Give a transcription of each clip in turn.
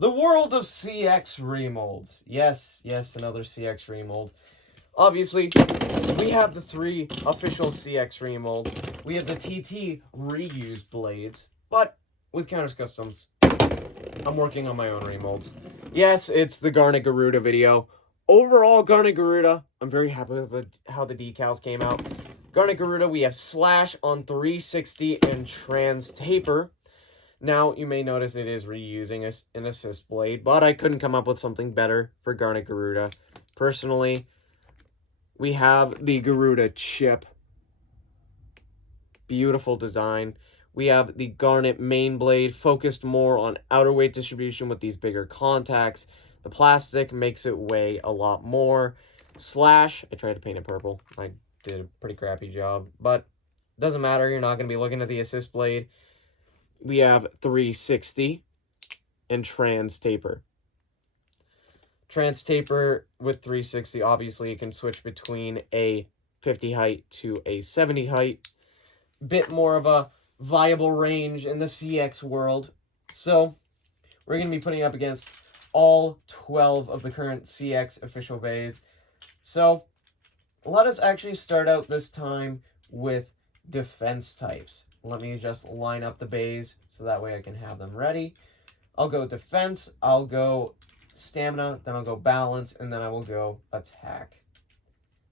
The world of CX remolds. Yes, another CX remold. Obviously, we have the 3 official CX remolds. We have the TT reused blades, but with Counters Customs, I'm working on my own remolds. Yes, it's the GarnetGaruda video. Overall, GarnetGaruda, I'm very happy with how the decals came out. GarnetGaruda, we have Slash on 360 and Trans Taper. Now, you may notice it is reusing an assist blade, but I couldn't come up with something better for GarnetGaruda. Personally, we have the Garuda chip. Beautiful design. We have the Garnet main blade, focused more on outer weight distribution with these bigger contacts. The plastic makes it weigh a lot more. Slash, I tried to paint it purple. I did a pretty crappy job, but doesn't matter. You're not going to be looking at the assist blade. We have 360 and Trans Taper. Trans Taper with 360, obviously you can switch between a 50 height to a 70 height. Bit more of a viable range in the CX world. So, we're going to be putting up against all 12 of the current CX official bays. So, let us actually start out this time with defense types. Let me just line up the bays so that way I can have them ready. I'll go defense, I'll go stamina, then I'll go balance, and then I will go attack.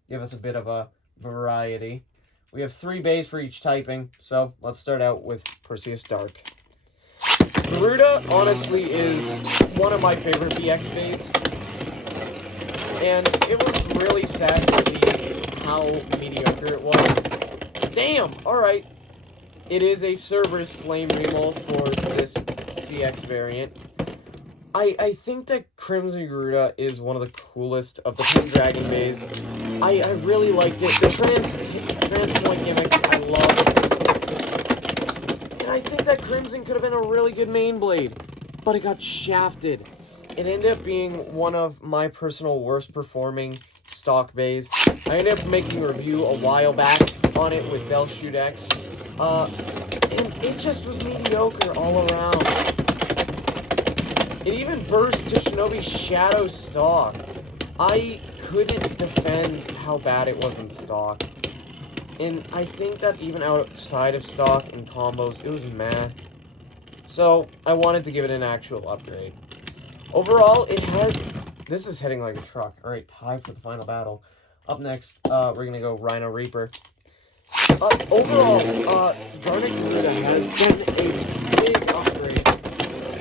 Give us a bit of a variety. We have 3 bays for each typing, so let's start out with Perseus Dark. Garuda, honestly, is one of my favorite VX bays, and it was really sad to see how mediocre it was. Damn! Alright. It is a Cerberus Flame remold for this CX variant. I think that Crimson Garuda is one of the coolest of the Pendragon bays. I really liked it. The trans point gimmick, I love. And I think that Crimson could have been a really good main blade, but it got shafted. It ended up being one of my personal worst performing stock bays. I ended up making a review a while back on it with Bellshoot X. And it just was mediocre all around. It even burst to Shinobi Shadow stock. I couldn't defend how bad it was in stock. And I think that even outside of stock and combos, it was meh. So, I wanted to give it an actual upgrade. Overall, it has... This is hitting like a truck. Alright, time for the final battle. Up next, we're gonna go Rhino Reaper. Overall, GarnetGaruda has been a big upgrade.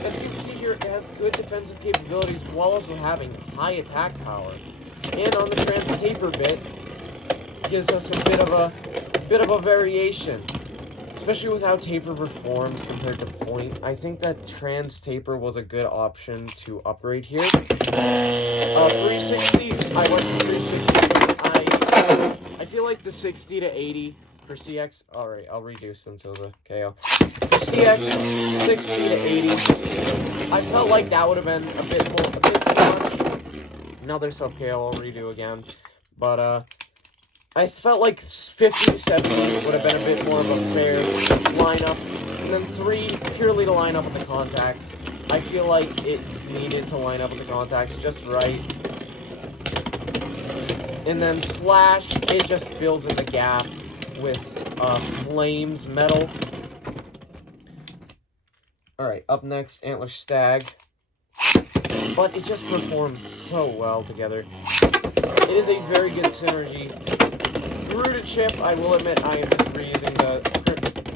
As you can see here, it has good defensive capabilities while also having high attack power. And on the Trans Taper bit, gives us a bit of a variation. Especially with how Taper performs compared to Point. I think that Trans Taper was a good option to upgrade here. 360, I like the 360, but I feel like the 60 to 80 for CX, alright, I'll redo since it was a KO. For CX, 60 to 80, I felt like that would have been a bit too much. Another self-KO I'll redo again. But, I felt like 50 to 70 would have been a bit more of a fair lineup. And then 3, purely to line up with the contacts. I feel like it needed to line up with the contacts just right. And then Slash, it just fills in the gap with Flames Metal. Alright, up next, Antler Stag. But it just performs so well together. It is a very good synergy. Garuda chip, I will admit I am just reusing the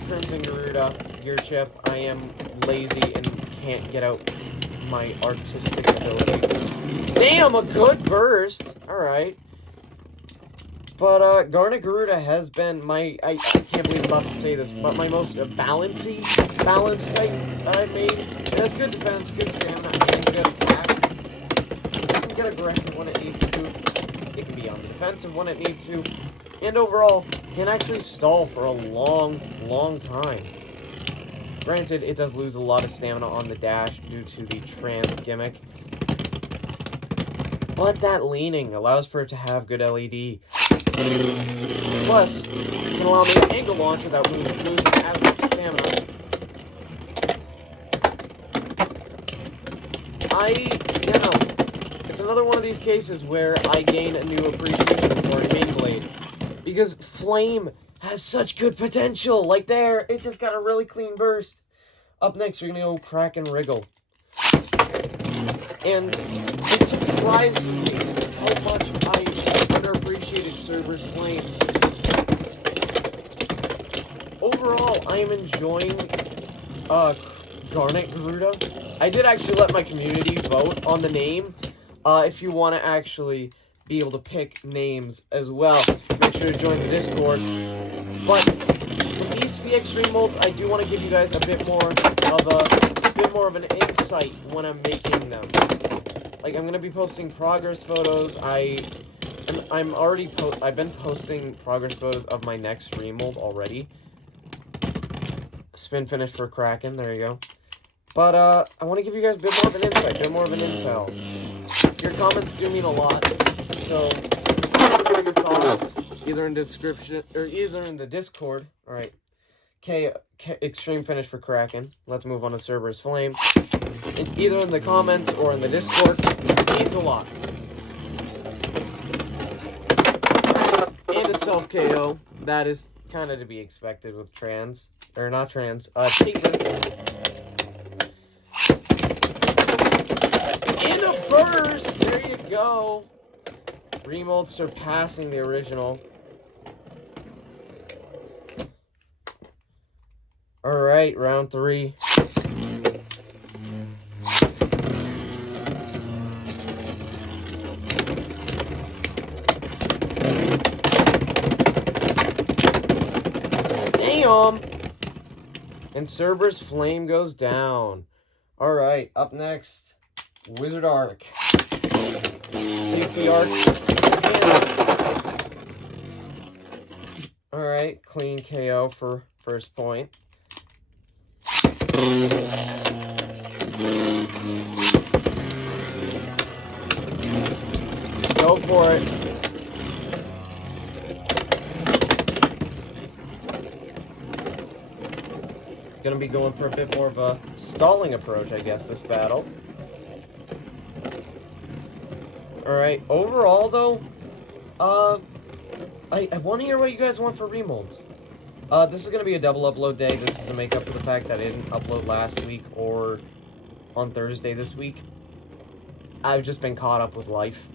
Crimson Garuda gear chip. I am lazy and can't get out my artistic abilities. Damn, a good burst! Alright. But, GarnetGaruda has been my, I can't believe I'm about to say this, but my most balanced type that I've made. It has good defense, good stamina, and good attack. It can get aggressive when it needs to. It can be on the defensive when it needs to. And overall, can actually stall for a long time. Granted, it does lose a lot of stamina on the dash due to the trans gimmick. But that leaning allows for it to have good LED. Plus, it can allow me to angle launch without losing as much stamina. it's another one of these cases where I gain a new appreciation for a main blade. Because Flame has such good potential. Like there, it just got a really clean burst. Up next, we're going to go Crack and Wriggle. And it surprises me how much I underappreciated Cerberus Flame. Overall, I am enjoying GarnetGaruda. I did actually let my community vote on the name. If you want to actually be able to pick names as well, make sure to join the Discord. But with these CX remolds, I do want to give you guys a bit more of an insight when I'm making them. Like, I'm gonna be posting progress photos. I've been posting progress photos of my next remold already. Spin finish for Kraken, there you go. But I want to give you guys a bit more of an insight, a bit more of an intel. Your comments do mean a lot, so leave your thoughts either in description or either in the Discord. All right, extreme finish for Kraken. Let's move on to Cerberus Flame. Either in the comments or in the Discord, it means a lot. And a self KO. That is kind of to be expected with Caitlyn. And a burst! There you go. Remold surpassing the original. Alright, round 3. Damn! And Cerberus Flame goes down. Alright, up next, Wizard Arc. Safety Arc. Alright, clean KO for first point. Go for it. Gonna be going for a bit more of a stalling approach, I guess, this battle. Alright, overall though, I want to hear what you guys want for remolds. This is going to be a double upload day. This is to make up for the fact that I didn't upload last week or on Thursday this week. I've just been caught up with life.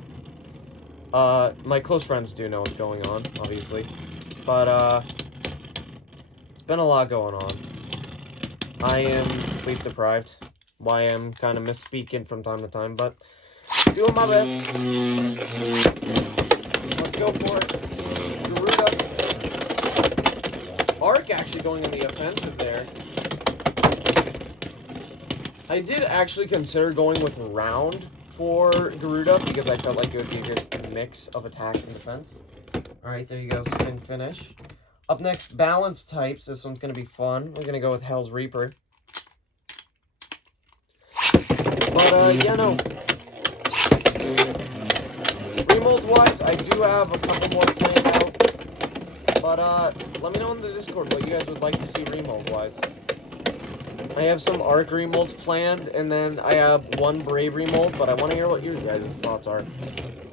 My close friends do know what's going on, obviously. But, it's been a lot going on. I am sleep deprived. Why I'm kind of misspeaking from time to time, but doing my best. Let's go for it. Garuda. Arc actually going in the offensive there. I did actually consider going with Round for Garuda because I felt like it would be a good mix of attack and defense. Alright, there you go. Spin finish. Up next, balance types. This one's going to be fun. We're going to go with Hell's Reaper. But, yeah, no. Remolds-wise, I do have a couple more planned out. But, let me know in the Discord what you guys would like to see remold-wise. I have some Arc remolds planned, and then I have one Brave remold, but I want to hear what your guys' thoughts are.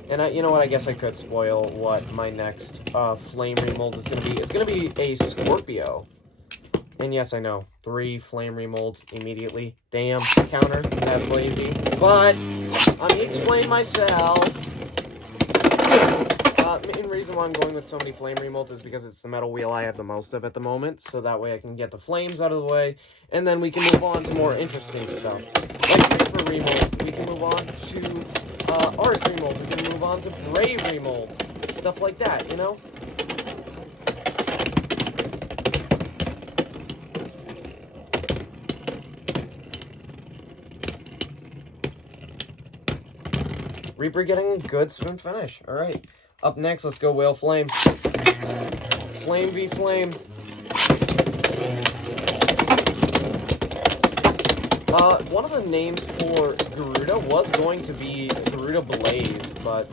And you know what, I guess I could spoil what my next Flame remold is going to be. It's going to be a Scorpio. And yes, I know, 3 Flame remolds immediately. Damn, counter, that's lazy. But, let me explain myself. Main reason why I'm going with so many Flame remolds is because it's the metal wheel I have the most of at the moment. So that way I can get the flames out of the way. And then we can move on to more interesting stuff. Like Reaper remolds, we can move on to Arc remolds, we can move on to Brave remolds. Stuff like that, you know? Reaper getting a good spin finish. Alright. Up next, let's go Whale Flame. Flame v Flame. One of the names for Garuda was going to be Garuda Blaze, but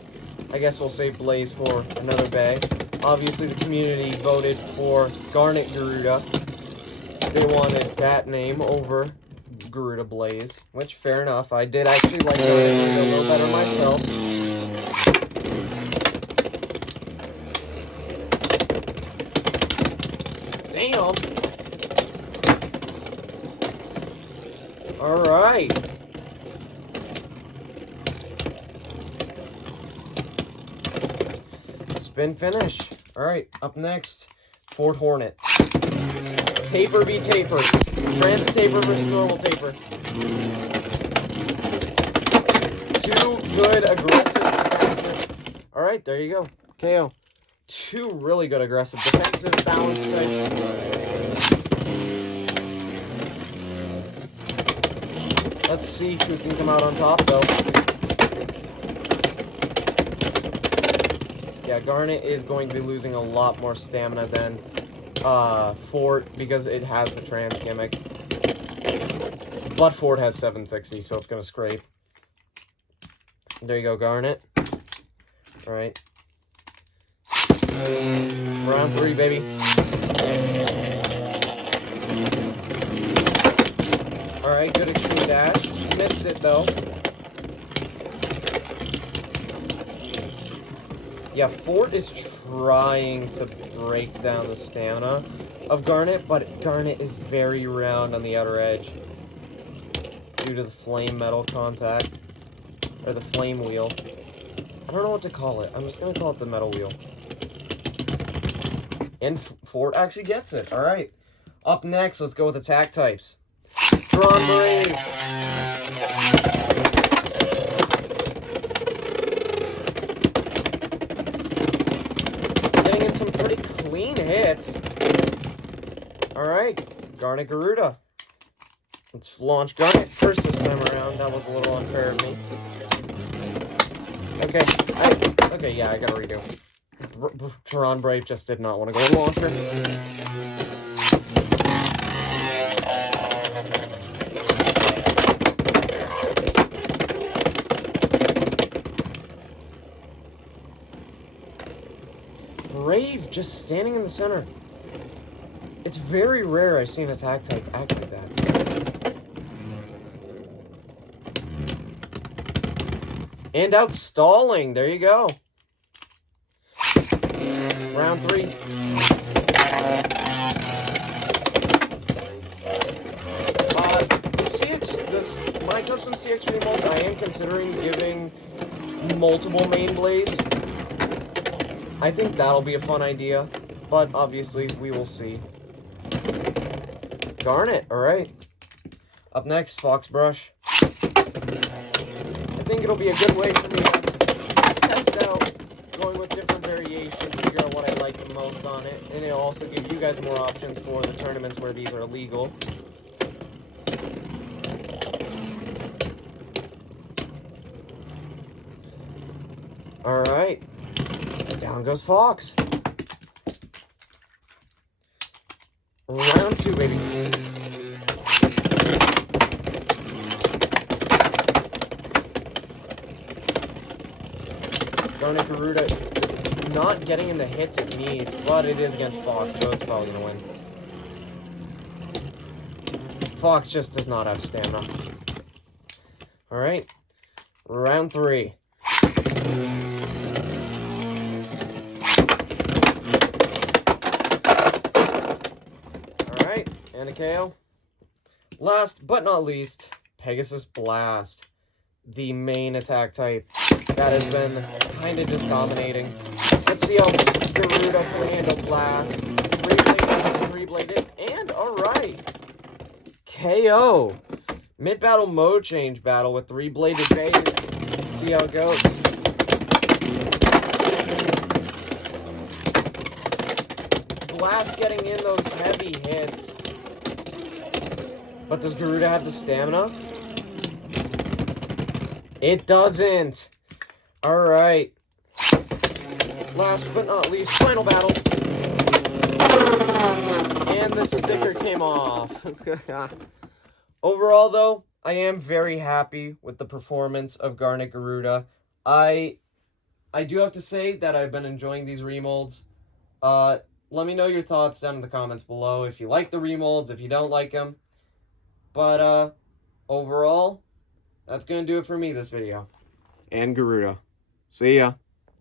I guess we'll save Blaze for another day. Obviously, the community voted for GarnetGaruda. They wanted that name over Garuda Blaze, which, fair enough. I did actually like Garnet a little better myself. Damn. All right. Spin finish. All right, up next, Ford Hornet. Taper v taper. Trans taper versus normal taper. Two good aggressive defensive. All right, there you go. KO. Two really good aggressive defensive balance types. Let's see who can come out on top, though. Yeah, Garnet is going to be losing a lot more stamina than Ford because it has the trans gimmick. But Ford has 760, so it's going to scrape. There you go, Garnet. All right. Round 3, baby. All right, good extreme dash. Missed it, though. Yeah, Ford is trying to break down the stamina of Garnet, but Garnet is very round on the outer edge due to the flame metal contact, or the flame wheel. I don't know what to call it. I'm just going to call it the metal wheel. And Ford actually gets it. All right. Up next, let's go with attack types. Drawn Brave. Getting in some pretty clean hits. All right. GarnetGaruda. Let's launch Garnet first this time around. That was a little unfair of me. Okay. Okay, yeah, I gotta redo. Drawn Brave just did not want to go launcher. Brave just standing in the center. It's very rare I see an attack type act like that. And out stalling. There you go. Round 3. My custom CX remotes, I am considering giving multiple main blades. I think that'll be a fun idea, but obviously we will see. Garnet, alright. Up next, Fox Brush. I think it'll be a good way for me to test out going with different variations, figure out what I like the most on it, and it'll also give you guys more options for the tournaments where these are legal. Alright. Down goes Fox. Round 2, baby. GarnetGaruda not getting in the hits it needs, but it is against Fox, so it's probably going to win. Fox just does not have stamina. Alright. Round 3. Alright, and a KO. Last but not least, Pegasus Blast. The main attack type that has been kind of just dominating. Let's see how Garuda can handle Blast. 3-bladed, and alright. KO. Mid-battle mode change battle with 3-bladed beys. Let's see how it goes. Blast getting in those heavy hits. But does Garuda have the stamina? It doesn't. Alright. Last but not least, final battle. And the sticker came off. Overall, though, I am very happy with the performance of GarnetGaruda. I do have to say that I've been enjoying these remolds. Let me know your thoughts down in the comments below. If you like the remolds, if you don't like them. But, overall, that's going to do it for me this video. And Garuda. See ya.